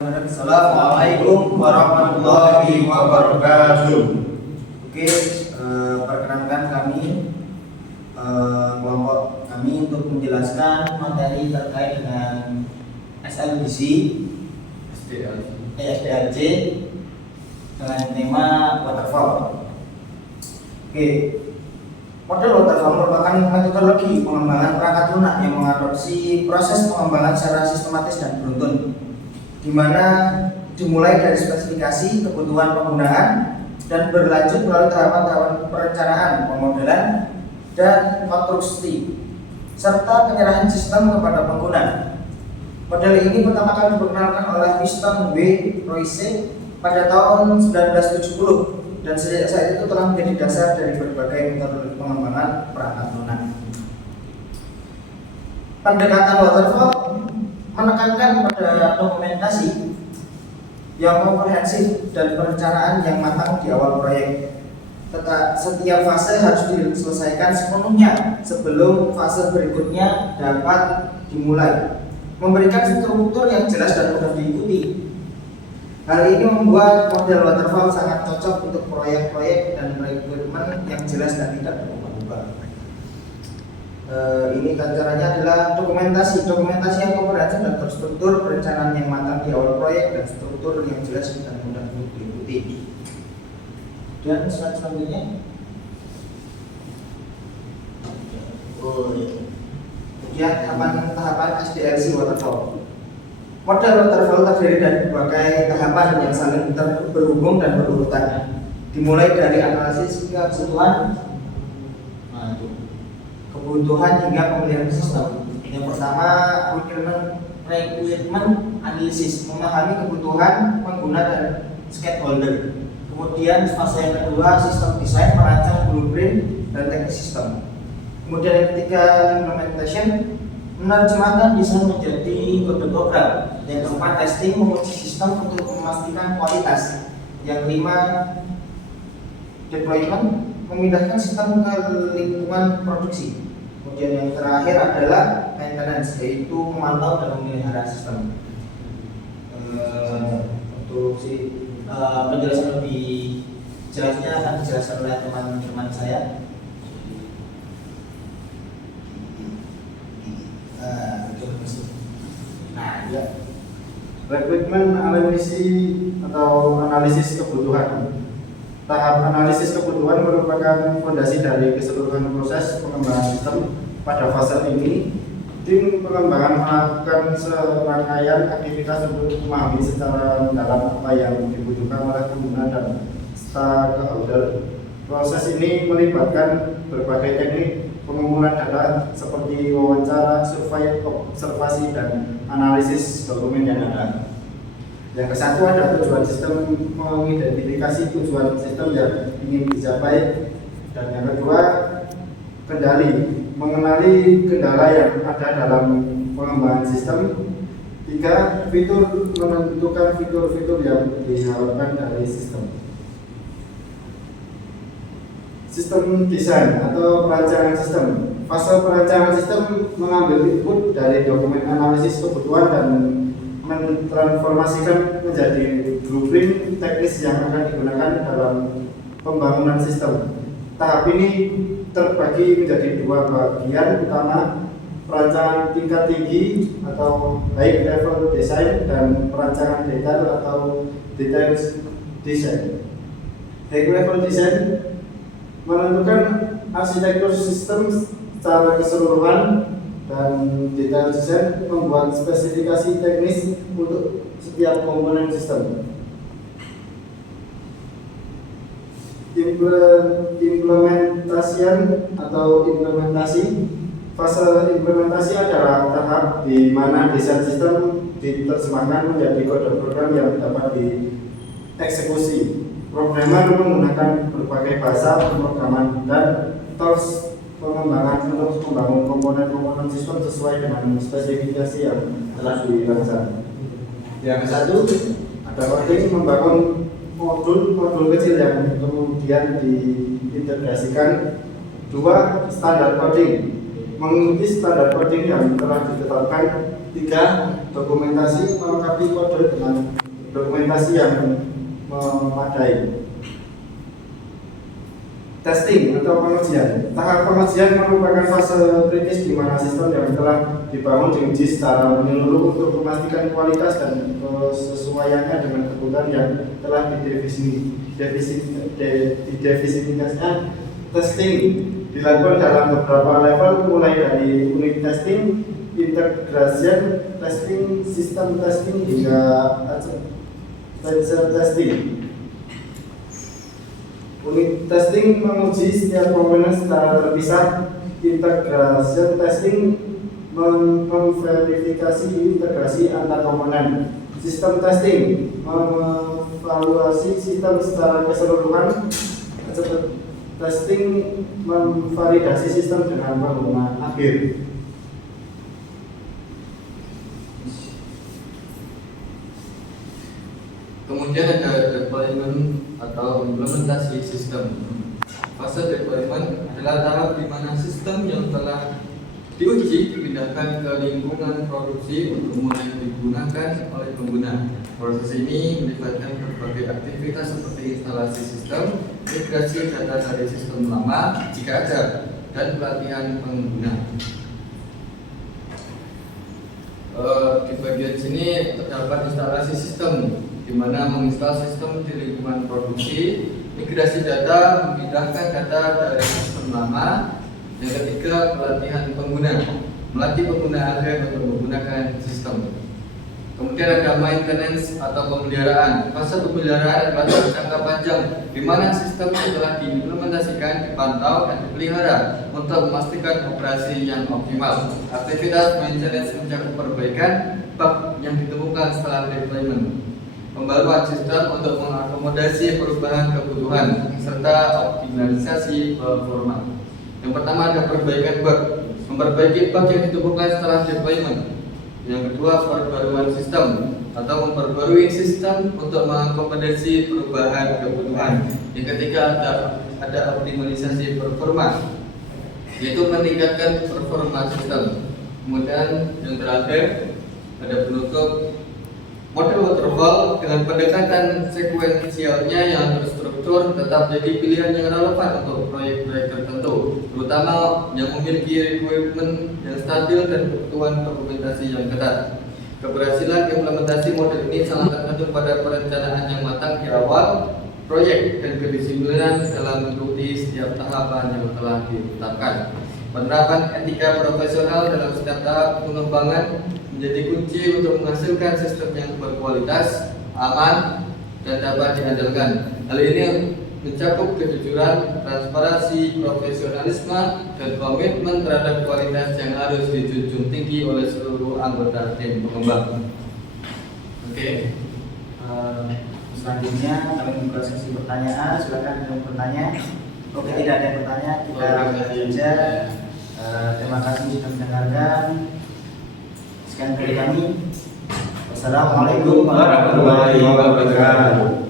Assalamualaikum warahmatullahi wabarakatuh. Oke, perkenankan kami kelompok kami untuk menjelaskan materi terkait dengan SLBC SDLC dengan tema waterfall. Oke, model waterfall merupakan metodologi pengembangan perangkat lunak yang mengadopsi proses pengembangan secara sistematis dan beruntun, di mana dimulai dari spesifikasi kebutuhan penggunaan dan berlanjut melalui tahapan-tahapan perencanaan, pemodelan, dan konstruksi serta penyerahan sistem kepada pengguna. Model ini pertama kali diperkenalkan oleh Winston W. Royce pada tahun 1970 dan sejak saat itu telah menjadi dasar dari berbagai metode pengembangan perangkat lunak. Pendekatan waterfall menekankan pada dokumentasi yang komprehensif dan perencanaan yang matang di awal proyek. Setiap fase harus diselesaikan sepenuhnya sebelum fase berikutnya dapat dimulai, memberikan struktur yang jelas dan mudah diikuti. Hal ini membuat model waterfall sangat cocok untuk proyek-proyek dan rekrutmen yang jelas dan tidak berubah-ubah. Ini caranya adalah dokumentasi yang komprehensif dan terstruktur, perencanaan yang matang di awal proyek, dan struktur yang jelas dan mudah untuk diikuti. Dan slide selanjutnya. Kemudian tahapan SDLC waterfall. Model waterfall terdiri dari berbagai tahapan yang saling berhubung dan berurutan. Dimulai dari analisis kebutuhan hingga pemilihan sistem. Yang pertama, requirement analysis, memahami kebutuhan pengguna dan stakeholder. Kemudian fase yang kedua, sistem desain, merancang blueprint dan teknis sistem. Kemudian yang ketiga, implementation, menerjemahkan desain menjadi kode program. Yang keempat, testing, menguji sistem untuk memastikan kualitas. Yang kelima, deployment, memindahkan sistem ke lingkungan produksi. Kemudian yang terakhir adalah maintenance, yaitu memantau dan memelihara sistem. Untuk penjelasan lebih jelasnya akan dijelaskan oleh teman-teman saya. Requirement analisis kebutuhan. Tahap analisis kebutuhan merupakan fondasi dari keseluruhan proses pengembangan sistem. Pada fase ini, tim pengembangan melakukan serangkaian aktivitas untuk memahami secara mendalam apa yang dibutuhkan oleh pengguna dan stakeholder. Proses ini melibatkan berbagai teknik pengumpulan data seperti wawancara, survei, observasi, dan analisis dokumen yang ada. Yang kesatu ada tujuan sistem, mengidentifikasi tujuan sistem yang ingin dicapai. Dan yang kedua, kendali, mengenali kendala yang ada dalam pengembangan sistem. Tiga, fitur, menentukan fitur-fitur yang diharapkan dari sistem. Sistem desain atau perancangan sistem. Fase perancangan sistem mengambil input dari dokumen analisis kebutuhan dan mentransformasikan menjadi blueprint teknis yang akan digunakan dalam pembangunan sistem. Tahap ini terbagi menjadi dua bagian utama: perancangan tingkat tinggi atau high level design dan perancangan detail atau detail design. High level design menentukan arsitektur sistem secara keseluruhan, dan detail design membuat spesifikasi teknis untuk setiap komponen sistem. Implementasi, fase implementasi adalah tahap di mana desain sistem diterjemahkan menjadi kode program yang dapat dieksekusi. Programmer menggunakan berbagai bahasa pemrograman dan tools pengembangan untuk membangun komponen-komponen sistem sesuai dengan spesifikasi yang telah dirancang. Yang satu, ada coding, membangun modul kecil yang kemudian diintegrasikan. Dua, standar coding, mengikuti standar coding yang telah ditetapkan. Tiga, dokumentasi melengkapi kode dengan dokumentasi yang memadai. Testing atau pengujian. Tahap pengujian merupakan fase kritis di mana sistem yang telah dibangun diuji secara menyeluruh untuk memastikan kualitas dan kesesuaiannya dengan kebutuhan yang telah didefinisikan. Testing dilakukan dalam beberapa level mulai dari unit testing, integration testing, sistem testing hingga user testing. Unit testing menguji setiap komponen secara terpisah. Integration testing memverifikasi integrasi antar komponen. Sistem testing mengevaluasi sistem secara keseluruhan. Testing memvalidasi sistem dengan pengguna akhir. Kemudian ada deployment atau implementasi sistem. Fase deployment adalah tahap di mana sistem yang telah diuji dipindahkan ke lingkungan produksi untuk mulai digunakan oleh pengguna. Proses ini melibatkan berbagai aktivitas seperti instalasi sistem, migrasi data dari sistem lama jika ada, dan pelatihan pengguna. Di bagian sini terdapat instalasi sistem, di mana menginstal sistem di lingkungan produksi, migrasi data, memindahkan data dari sistem lama. Yang ketiga, pelatihan pengguna, melatih pengguna agar untuk menggunakan sistem. Kemudian ada maintenance atau pemeliharaan. Fase pemeliharaan adalah jangka panjang, di mana sistem yang telah diimplementasikan dipantau dan dipelihara untuk memastikan operasi yang optimal. Aktivitas maintenance mencakup perbaikan bug yang ditemukan setelah deployment, pembaruan sistem untuk mengakomodasi perubahan kebutuhan, serta optimalisasi performa. Yang pertama ada perbaikan bug, memperbaiki bug yang ditemukan setelah deployment. Yang kedua, perbaruan sistem atau memperbarui sistem untuk mengakomodasi perubahan kebutuhan. Yang ketiga ada optimalisasi performa, yaitu meningkatkan performa sistem. Kemudian yang terakhir ada penutup. Model waterfall dengan pendekatan sekuensialnya yang terstruktur tetap jadi pilihan yang relevan untuk proyek-proyek tertentu, terutama yang memiliki requirement yang stabil dan kebutuhan dokumentasi yang ketat. Keberhasilan implementasi model ini sangat tergantung pada perencanaan yang matang di awal proyek dan kedisiplinan dalam mengikuti setiap tahapan yang telah ditetapkan. Penerapan etika profesional dalam setiap tahap pengembangan menjadi kunci untuk menghasilkan sistem yang berkualitas, aman, dan dapat diandalkan. Hal ini mencakup kejujuran, transparansi, profesionalisme, dan komitmen terhadap kualitas yang harus dijunjung tinggi oleh seluruh anggota tim pengembang. Oke. Selanjutnya kami membuka sesi pertanyaan. Silakan yang bertanya. Oke, tidak ada yang bertanya, kita saja. Terima kasih sudah mendengarkan. Sekian dari kami. Wassalamualaikum warahmatullahi wabarakatuh.